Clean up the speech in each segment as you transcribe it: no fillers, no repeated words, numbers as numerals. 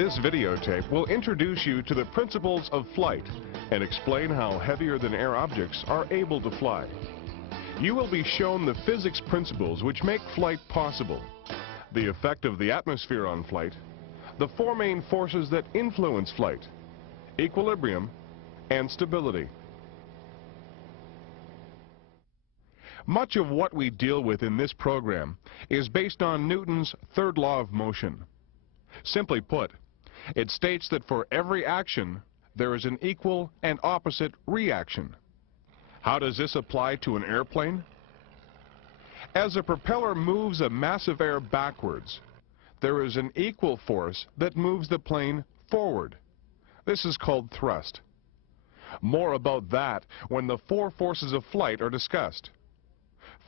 This videotape will introduce you to the principles of flight and explain how heavier than air objects are able to fly. You will be shown the physics principles which make flight possible, the effect of the atmosphere on flight, the four main forces that influence flight, equilibrium, and stability. Much of what we deal with in this program is based on Newton's third law of motion. Simply put, it states that for every action, there is an equal and opposite reaction. How does this apply to an airplane? As a propeller moves a mass of air backwards, there is an equal force that moves the plane forward. This is called thrust. More about that when the four forces of flight are discussed.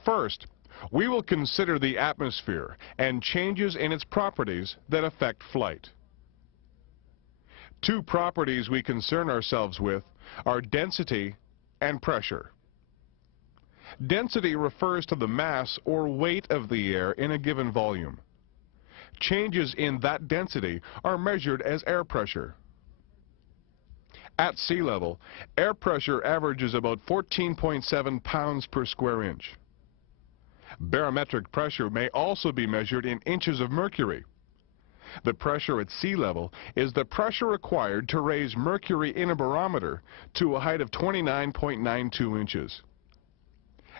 First, we will consider the atmosphere and changes in its properties that affect flight. Two properties we concern ourselves with are density and pressure. Density refers to the mass or weight of the air in a given volume. Changes in that density are measured as air pressure. At sea level, air pressure averages about 14.7 pounds per square inch. Barometric pressure may also be measured in inches of mercury. The pressure at sea level is the pressure required to raise mercury in a barometer to a height of 29.92 inches.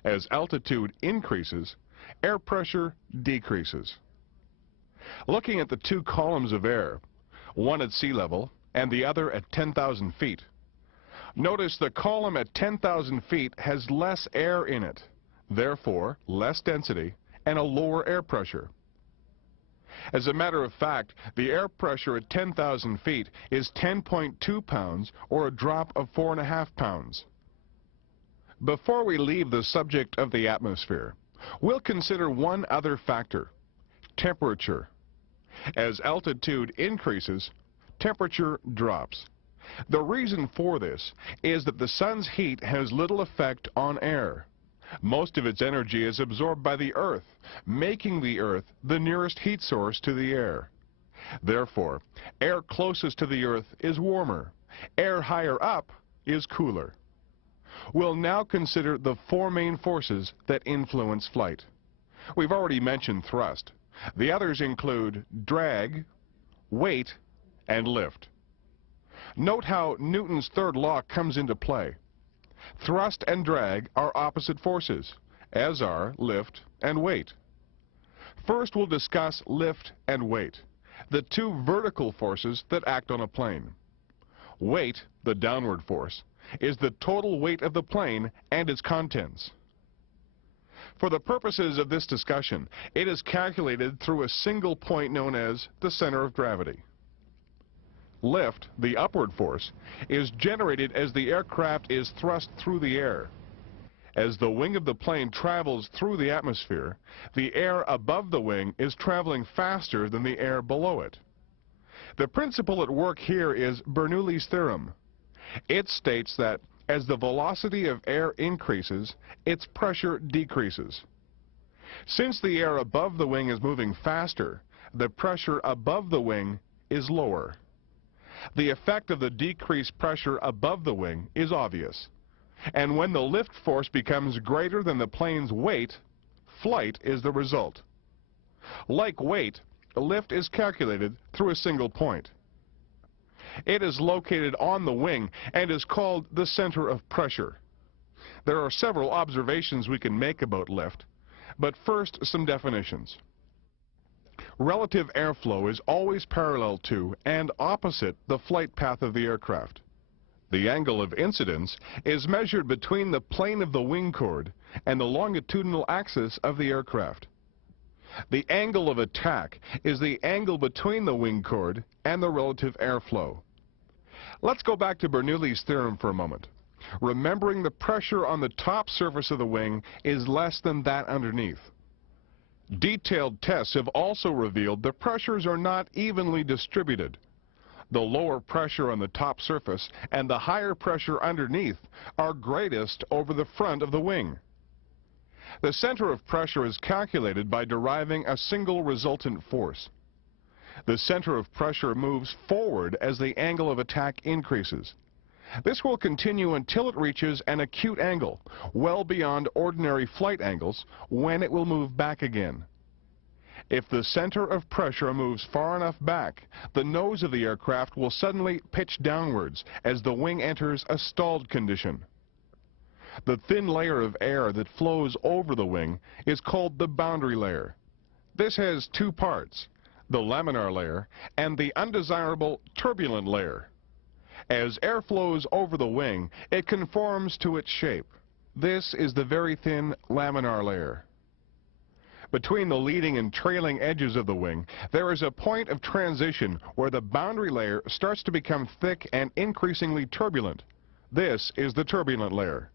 As altitude increases, air pressure decreases. Looking at the two columns of air, one at sea level and the other at 10,000 feet, notice the column at 10,000 feet has less air in it, therefore less density and a lower air pressure. As a matter of fact, the air pressure at 10,000 feet is 10.2 pounds or a drop of 4.5 pounds. Before we leave the subject of the atmosphere, we'll consider one other factor, temperature. As altitude increases, temperature drops. The reason for this is that the sun's heat has little effect on air. Most of its energy is absorbed by the Earth, making the Earth the nearest heat source to the air. Therefore, air closest to the Earth is warmer. Air higher up is cooler. We'll now consider the four main forces that influence flight. We've already mentioned thrust. The others include drag, weight, and lift. Note how Newton's third law comes into play. Thrust and drag are opposite forces, as are lift and weight. First, we'll discuss lift and weight, the two vertical forces that act on a plane. Weight, the downward force, is the total weight of the plane and its contents. For the purposes of this discussion, it is calculated through a single point known as the center of gravity. Lift, the upward force, is generated as the aircraft is thrust through the air. As the wing of the plane travels through the atmosphere, the air above the wing is traveling faster than the air below it. The principle at work here is Bernoulli's theorem. It states that as the velocity of air increases, its pressure decreases. Since the air above the wing is moving faster, the pressure above the wing is lower. The effect of the decreased pressure above the wing is obvious. And when the lift force becomes greater than the plane's weight, flight is the result. Like weight, lift is calculated through a single point. It is located on the wing and is called the center of pressure. There are several observations we can make about lift, but first some definitions. Relative airflow is always parallel to and opposite the flight path of the aircraft. The angle of incidence is measured between the plane of the wing chord and the longitudinal axis of the aircraft. The angle of attack is the angle between the wing chord and the relative airflow. Let's go back to Bernoulli's theorem for a moment. Remembering the pressure on the top surface of the wing is less than that underneath. Detailed tests have also revealed the pressures are not evenly distributed. The lower pressure on the top surface and the higher pressure underneath are greatest over the front of the wing. The center of pressure is calculated by deriving a single resultant force. The center of pressure moves forward as the angle of attack increases. This will continue until it reaches an acute angle, well beyond ordinary flight angles, when it will move back again. If the center of pressure moves far enough back, the nose of the aircraft will suddenly pitch downwards as the wing enters a stalled condition. The thin layer of air that flows over the wing is called the boundary layer. This has two parts, the laminar layer and the undesirable turbulent layer. As air flows over the wing, it conforms to its shape. This is the very thin laminar layer. Between the leading and trailing edges of the wing, there is a point of transition where the boundary layer starts to become thick and increasingly turbulent. This is the turbulent layer.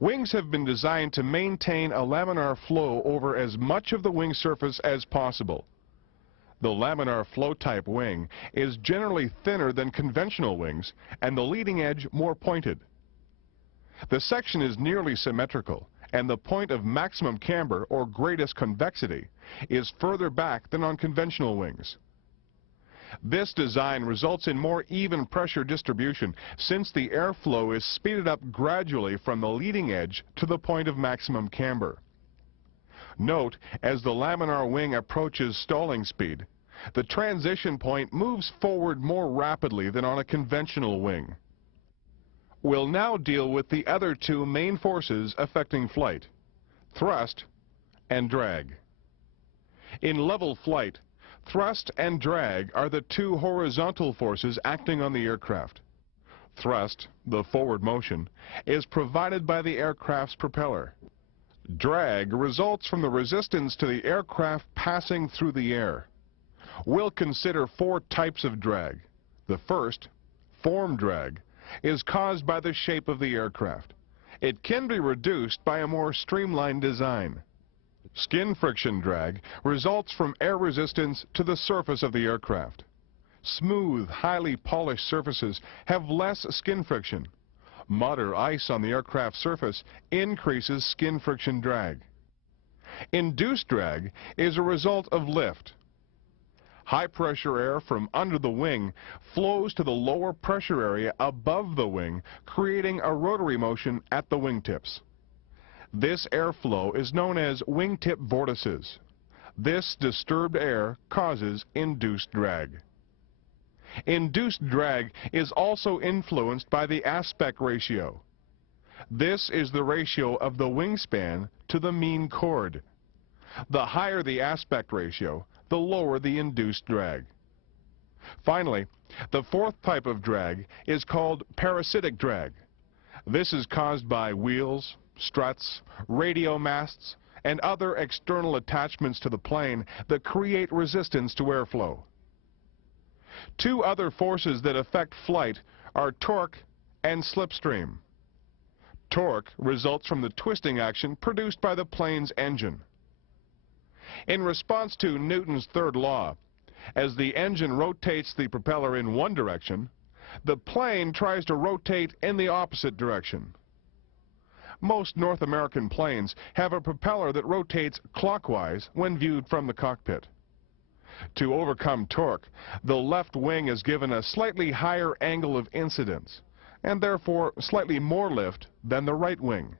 Wings have been designed to maintain a laminar flow over as much of the wing surface as possible. The laminar flow type wing is generally thinner than conventional wings and the leading edge more pointed. The section is nearly symmetrical and the point of maximum camber or greatest convexity is further back than on conventional wings. This design results in more even pressure distribution since the airflow is speeded up gradually from the leading edge to the point of maximum camber. Note, as the laminar wing approaches stalling speed, the transition point moves forward more rapidly than on a conventional wing. We'll now deal with the other two main forces affecting flight, thrust and drag. In level flight, thrust and drag are the two horizontal forces acting on the aircraft. Thrust, the forward motion, is provided by the aircraft's propeller. Drag results from the resistance to the aircraft passing through the air. We'll consider four types of drag. The first, form drag, is caused by the shape of the aircraft. It can be reduced by a more streamlined design. Skin friction drag results from air resistance to the surface of the aircraft. Smooth, highly polished surfaces have less skin friction. Mud or ice on the aircraft surface increases skin friction drag. Induced drag is a result of lift. High-pressure air from under the wing flows to the lower pressure area above the wing, creating a rotary motion at the wingtips. This airflow is known as wingtip vortices. This disturbed air causes induced drag. Induced drag is also influenced by the aspect ratio. This is the ratio of the wingspan to the mean chord. The higher the aspect ratio, the lower the induced drag. Finally, the fourth type of drag is called parasitic drag. This is caused by wheels, struts, radio masts, and other external attachments to the plane that create resistance to airflow. Two other forces that affect flight are torque and slipstream. Torque results from the twisting action produced by the plane's engine. In response to Newton's third law, as the engine rotates the propeller in one direction, the plane tries to rotate in the opposite direction. Most North American planes have a propeller that rotates clockwise when viewed from the cockpit. To overcome torque, the left wing is given a slightly higher angle of incidence, and therefore slightly more lift than the right wing.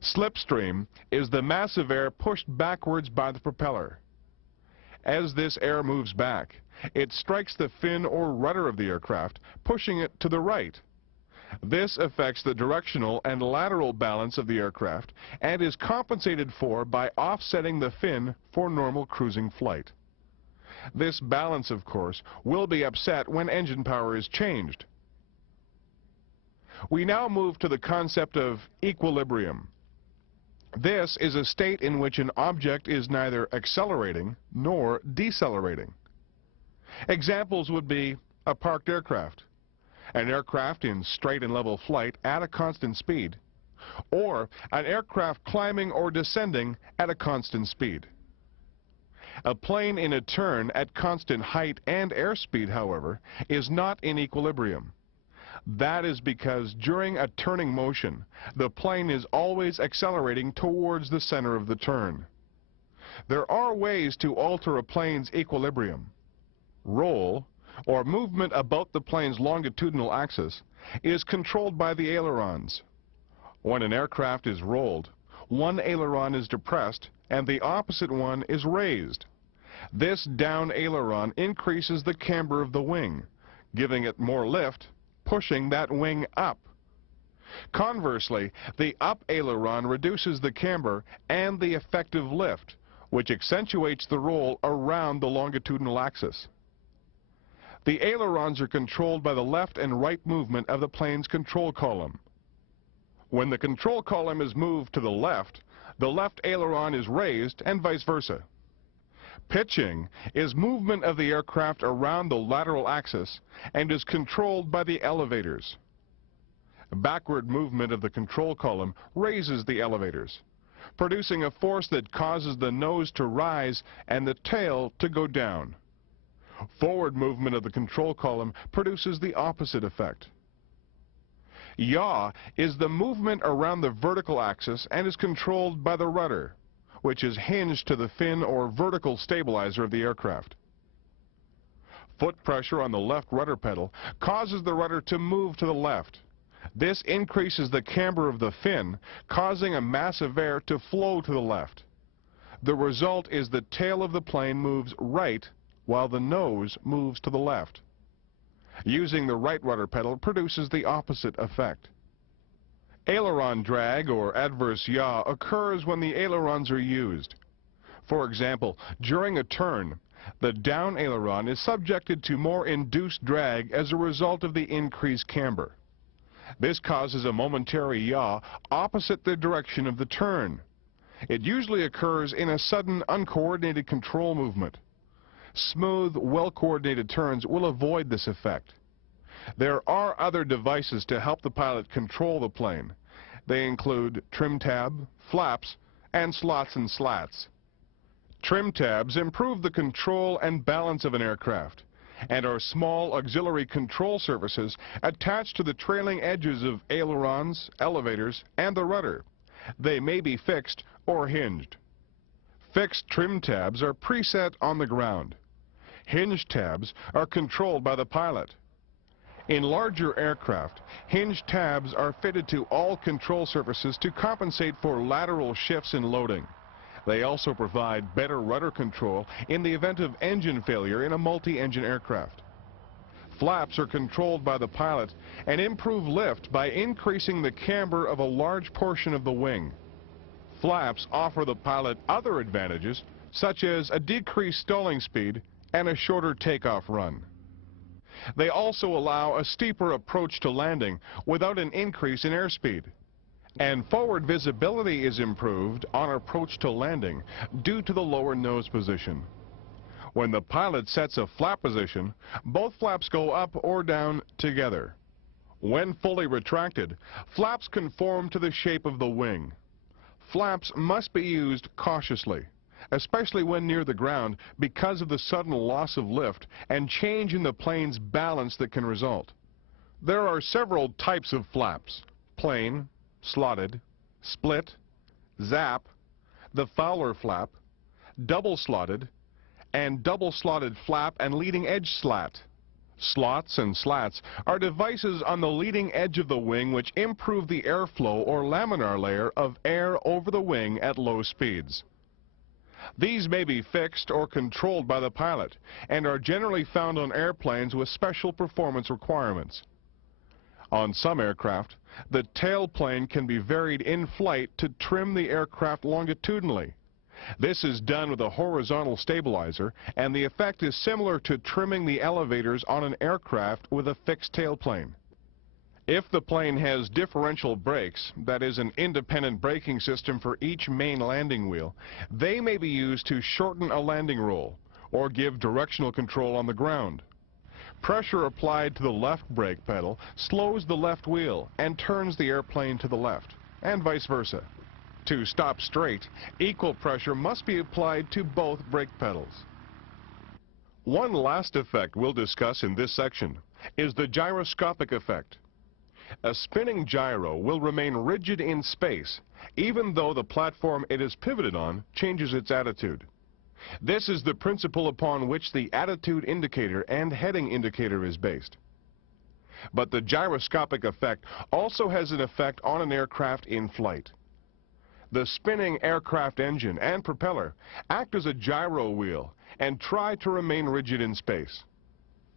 Slipstream is the mass of air pushed backwards by the propeller. As this air moves back, it strikes the fin or rudder of the aircraft, pushing it to the right. This affects the directional and lateral balance of the aircraft and is compensated for by offsetting the fin for normal cruising flight. This balance, of course, will be upset when engine power is changed. We now move to the concept of equilibrium. This is a state in which an object is neither accelerating nor decelerating. Examples would be a parked aircraft, an aircraft in straight and level flight at a constant speed, or an aircraft climbing or descending at a constant speed. A plane in a turn at constant height and airspeed, however, is not in equilibrium. That is because during a turning motion, the plane is always accelerating towards the center of the turn. There are ways to alter a plane's equilibrium. Roll, or movement about the plane's longitudinal axis, is controlled by the ailerons. When an aircraft is rolled, one aileron is depressed and the opposite one is raised. This down aileron increases the camber of the wing, giving it more lift, pushing that wing up. Conversely, the up aileron reduces the camber and the effective lift, which accentuates the roll around the longitudinal axis. The ailerons are controlled by the left and right movement of the plane's control column. When the control column is moved to the left aileron is raised and vice versa. Pitching is movement of the aircraft around the lateral axis and is controlled by the elevators. Backward movement of the control column raises the elevators, producing a force that causes the nose to rise and the tail to go down. Forward movement of the control column produces the opposite effect. Yaw is the movement around the vertical axis and is controlled by the rudder, which is hinged to the fin or vertical stabilizer of the aircraft. Foot pressure on the left rudder pedal causes the rudder to move to the left. This increases the camber of the fin, causing a mass of air to flow to the left. The result is the tail of the plane moves right while the nose moves to the left. Using the right rudder pedal produces the opposite effect. Aileron drag or adverse yaw occurs when the ailerons are used. For example, during a turn, the down aileron is subjected to more induced drag as a result of the increased camber. This causes a momentary yaw opposite the direction of the turn. It usually occurs in a sudden uncoordinated control movement. Smooth, well-coordinated turns will avoid this effect. There are other devices to help the pilot control the plane. They include trim tab, flaps, and slots and slats. Trim tabs improve the control and balance of an aircraft and are small auxiliary control surfaces attached to the trailing edges of ailerons, elevators, and the rudder. They may be fixed or hinged. Fixed trim tabs are preset on the ground. Hinged tabs are controlled by the pilot. In larger aircraft, hinged tabs are fitted to all control surfaces to compensate for lateral shifts in loading. They also provide better rudder control in the event of engine failure in a multi-engine aircraft. Flaps are controlled by the pilot and improve lift by increasing the camber of a large portion of the wing. Flaps offer the pilot other advantages, such as a decreased stalling speed and a shorter takeoff run. They also allow a steeper approach to landing without an increase in airspeed. And forward visibility is improved on approach to landing due to the lower nose position. When the pilot sets a flap position, both flaps go up or down together. When fully retracted, flaps conform to the shape of the wing. Flaps must be used cautiously, especially when near the ground because of the sudden loss of lift and change in the plane's balance that can result. There are several types of flaps: plain, slotted, split, zap, the Fowler flap, double slotted, and double slotted flap and leading edge slat. Slots and slats are devices on the leading edge of the wing which improve the airflow or laminar layer of air over the wing at low speeds. These may be fixed or controlled by the pilot and are generally found on airplanes with special performance requirements. On some aircraft, the tailplane can be varied in flight to trim the aircraft longitudinally. This is done with a horizontal stabilizer, and the effect is similar to trimming the elevators on an aircraft with a fixed tailplane. If the plane has differential brakes, that is an independent braking system for each main landing wheel, they may be used to shorten a landing roll or give directional control on the ground. Pressure applied to the left brake pedal slows the left wheel and turns the airplane to the left, and vice versa. To stop straight, equal pressure must be applied to both brake pedals. One last effect we'll discuss in this section is the gyroscopic effect. A spinning gyro will remain rigid in space, even though the platform it is pivoted on changes its attitude. This is the principle upon which the attitude indicator and heading indicator is based. But the gyroscopic effect also has an effect on an aircraft in flight. The spinning aircraft engine and propeller act as a gyro wheel and try to remain rigid in space.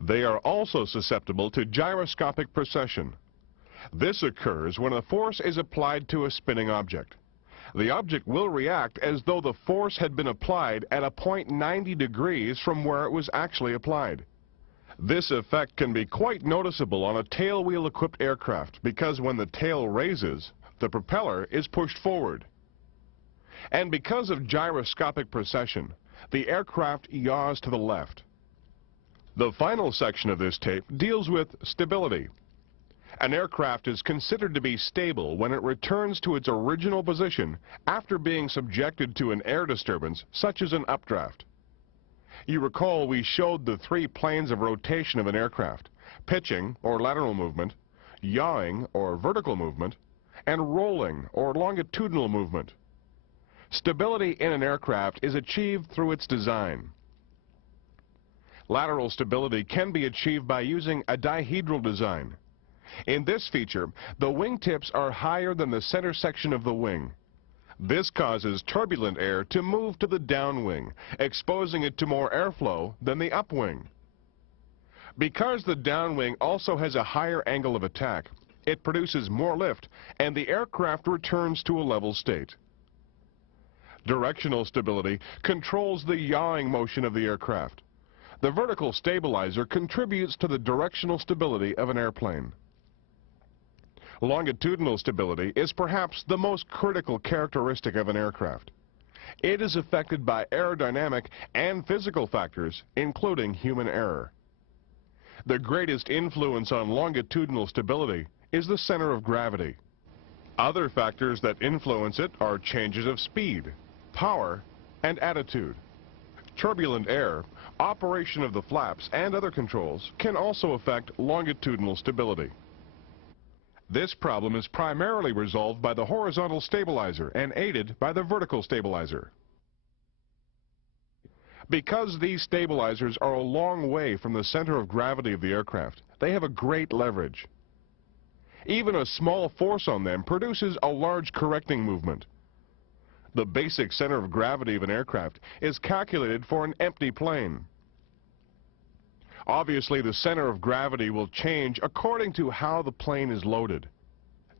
They are also susceptible to gyroscopic precession. This occurs when a force is applied to a spinning object. The object will react as though the force had been applied at a point 90 degrees from where it was actually applied. This effect can be quite noticeable on a tailwheel-equipped aircraft because when the tail raises, the propeller is pushed forward. And because of gyroscopic precession, the aircraft yaws to the left. The final section of this tape deals with stability. An aircraft is considered to be stable when it returns to its original position after being subjected to an air disturbance such as an updraft. You recall we showed the 3 planes of rotation of an aircraft: pitching or lateral movement, yawing or vertical movement, and rolling or longitudinal movement. Stability in an aircraft is achieved through its design. Lateral stability can be achieved by using a dihedral design. In this feature, the wingtips are higher than the center section of the wing. This causes turbulent air to move to the downwing, exposing it to more airflow than the upwing. Because the downwing also has a higher angle of attack, it produces more lift and the aircraft returns to a level state. Directional stability controls the yawing motion of the aircraft. The vertical stabilizer contributes to the directional stability of an airplane. Longitudinal stability is perhaps the most critical characteristic of an aircraft. It is affected by aerodynamic and physical factors, including human error. The greatest influence on longitudinal stability is the center of gravity. Other factors that influence it are changes of speed, power, and attitude. Turbulent air, operation of the flaps, and other controls can also affect longitudinal stability. This problem is primarily resolved by the horizontal stabilizer and aided by the vertical stabilizer. Because these stabilizers are a long way from the center of gravity of the aircraft, they have a great leverage. Even a small force on them produces a large correcting movement. The basic center of gravity of an aircraft is calculated for an empty plane. Obviously, the center of gravity will change according to how the plane is loaded.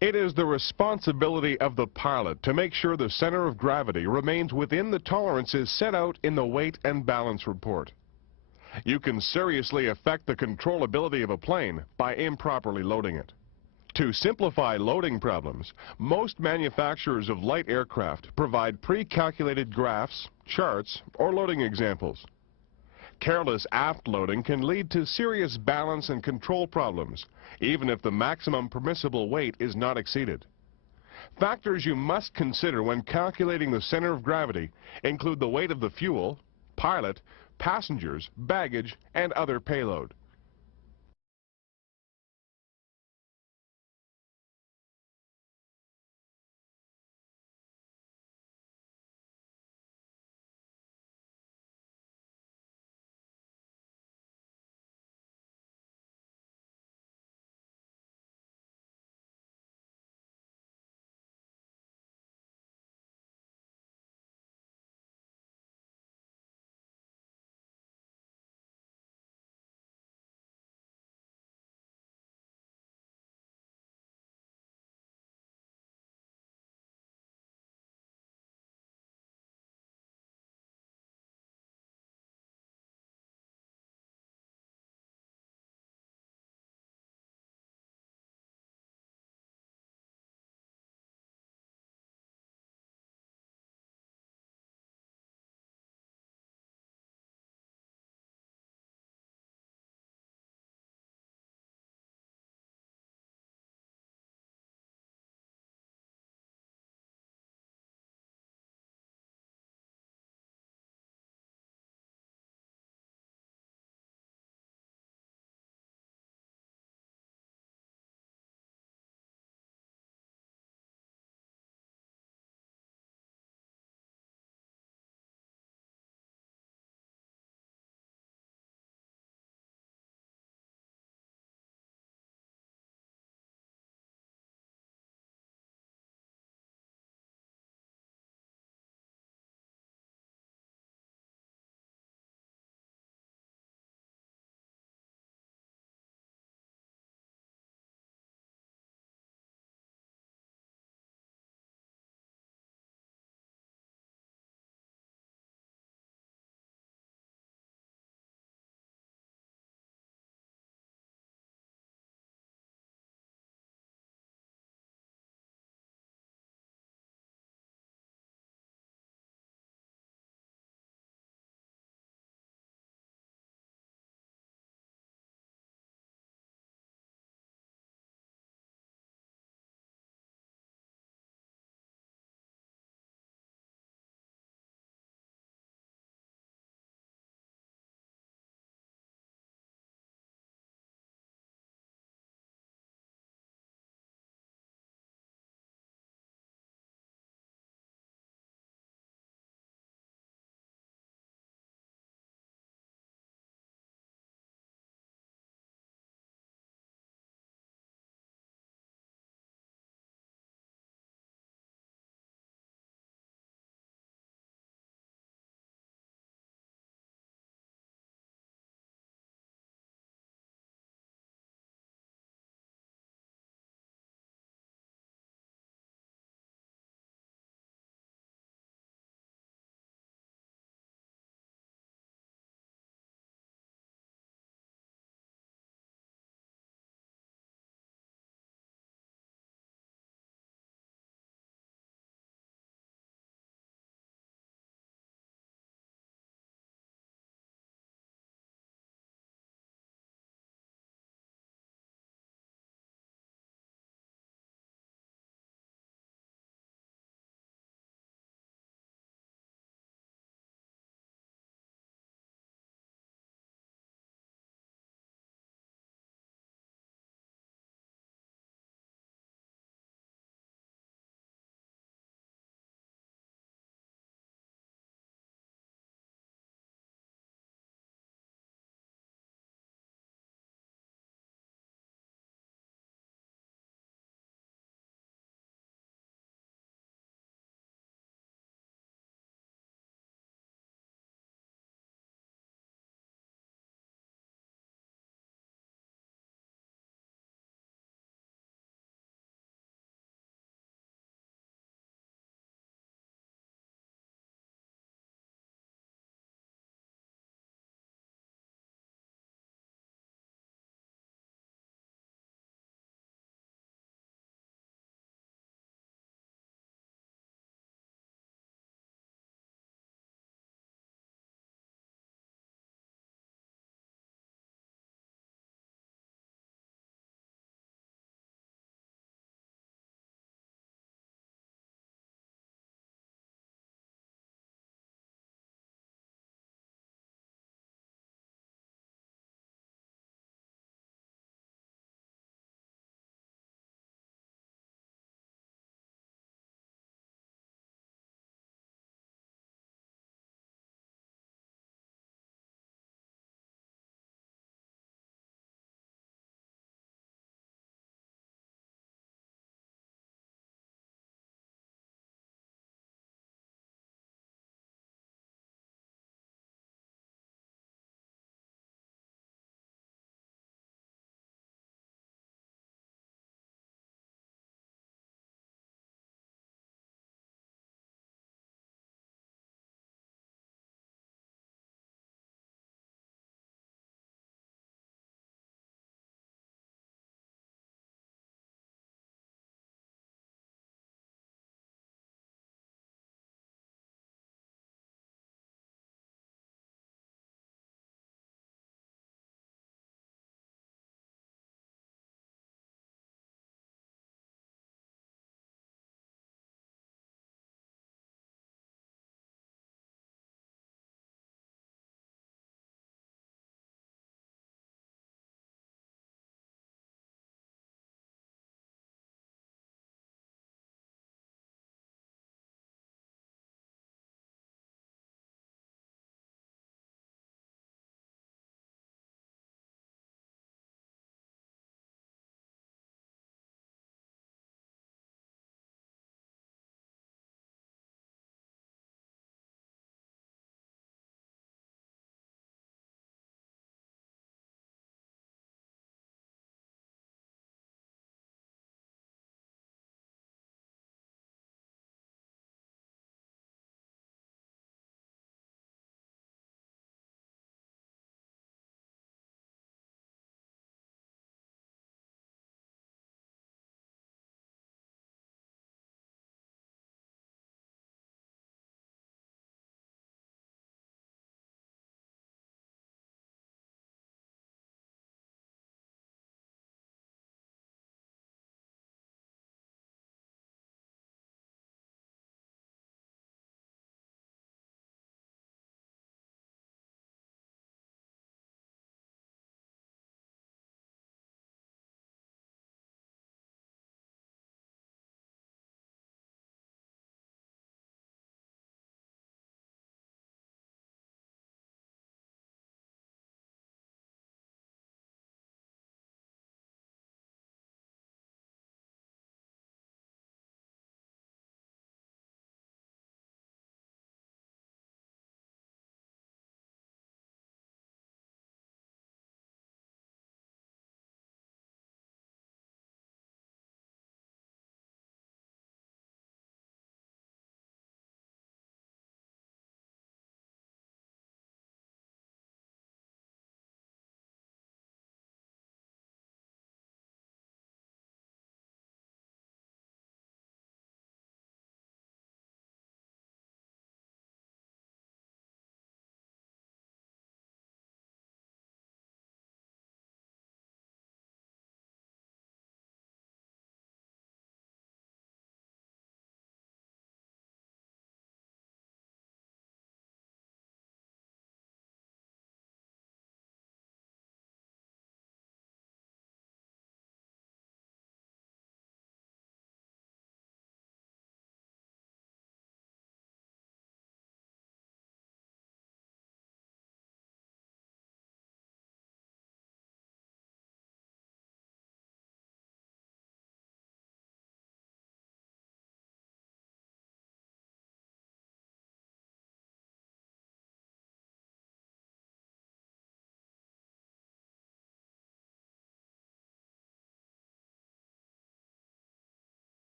It is the responsibility of the pilot to make sure the center of gravity remains within the tolerances set out in the weight and balance report. You can seriously affect the controllability of a plane by improperly loading it. To simplify loading problems, most manufacturers of light aircraft provide pre-calculated graphs, charts, or loading examples. Careless aft loading can lead to serious balance and control problems, even if the maximum permissible weight is not exceeded. Factors you must consider when calculating the center of gravity include the weight of the fuel, pilot, passengers, baggage, and other payload.